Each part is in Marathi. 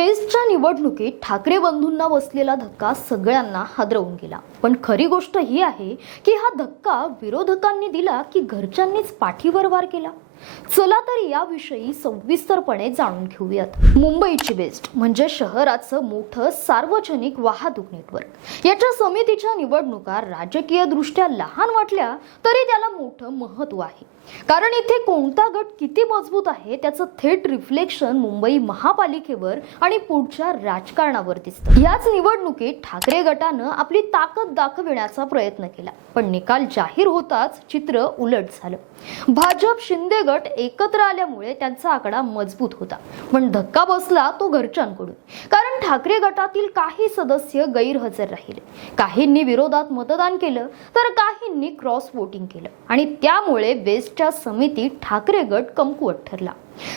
बेस्टच्या निवडणुकीत ठाकरे बंधूंना बसलेला धक्का सगळ्यांना हादरवून गेला. पण खरी गोष्ट ही आहे की हा धक्का विरोधकांनी दिला की घरच्यांनीच पाठीवर वार केला. चला तर याविषयी सविस्तरपणे जाणून घेऊयात. मुंबईची बेस्ट म्हणजे शहराचं मोठं सार्वजनिक वाहतूक नेटवर्क. याच्या समितीच्या निवडणुका राजकीय दृष्ट्या लहान वाटल्या तरी त्याला मोठं महत्त्व आहे. कारण इथे कोणता गट किती मजबूत आहे त्याचं थेट रिफ्लेक्शन मुंबई महापालिकेवर आणि पुढच्या राजकारणावर दिसतं. याच निवडणुकीत ठाकरे गटानं आपली ताकद दाखविण्याचा प्रयत्न केला. पण निकाल जाहीर होताच चित्र उलट झालं. भाजप शिंदे गट एकत्र आल्यामुळे त्यांचा आकडा मजबूत होता. पण धक्का बसला तो घरच्यांकडून. कारण ठाकरे गटातील काही सदस्य गैरहजर राहिले. काहींनी विरोधात मतदान केलं तर काहींनी क्रॉस वोटिंग केलं. आणि त्यामुळे बेस्टच्या समितीत ठाकरे गट कमकुवत ठरला.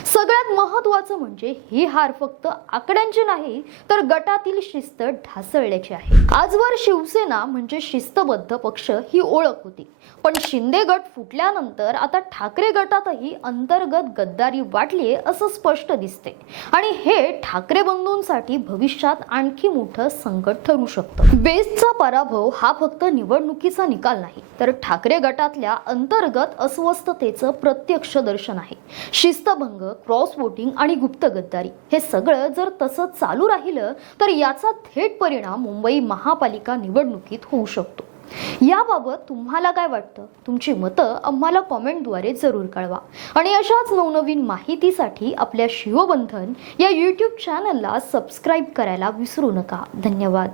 सगळ्यात महत्वाचं म्हणजे ही हार फक्त आकड्यांची नाही तर गटातील शिस्त ढासळल्याची आहे. आजवर शिवसेना म्हणजे शिस्तबद्ध पक्ष ही ओळख होती. पण शिंदे गट फुटल्यानंतर आता ठाकरे गटातही अंतर्गत गद्दारी वाटली असं स्पष्ट दिसते आणि हे ठाकरे बंधूंसाठी भविष्यात आणखी मोठं संकट ठरू शकतं. बेस्टचा पराभव हा फक्त निवडणुकीचा निकाल नाही तर ठाकरे गटातल्या अंतर्गत अस्वस्थतेचं प्रत्यक्ष दर्शन आहे. शिस्तभंग क्रॉस वोटिंग आणि गुप्त गद्दारी. हे सगळं जर तसं चालू राहिलं तर याचा थेट परिणाम मुंबई महापालिका निवडणुकीत होऊ शकतो. याबाबत तुम्हाला काय वाटतं? तुमची मतं आम्हाला कॉमेंटद्वारे जरूर कळवा. आणि अशाच नवनवीन माहितीसाठी आपल्या शिवबंधन या यूट्यूब चॅनलला सबस्क्राईब करायला विसरू नका. धन्यवाद.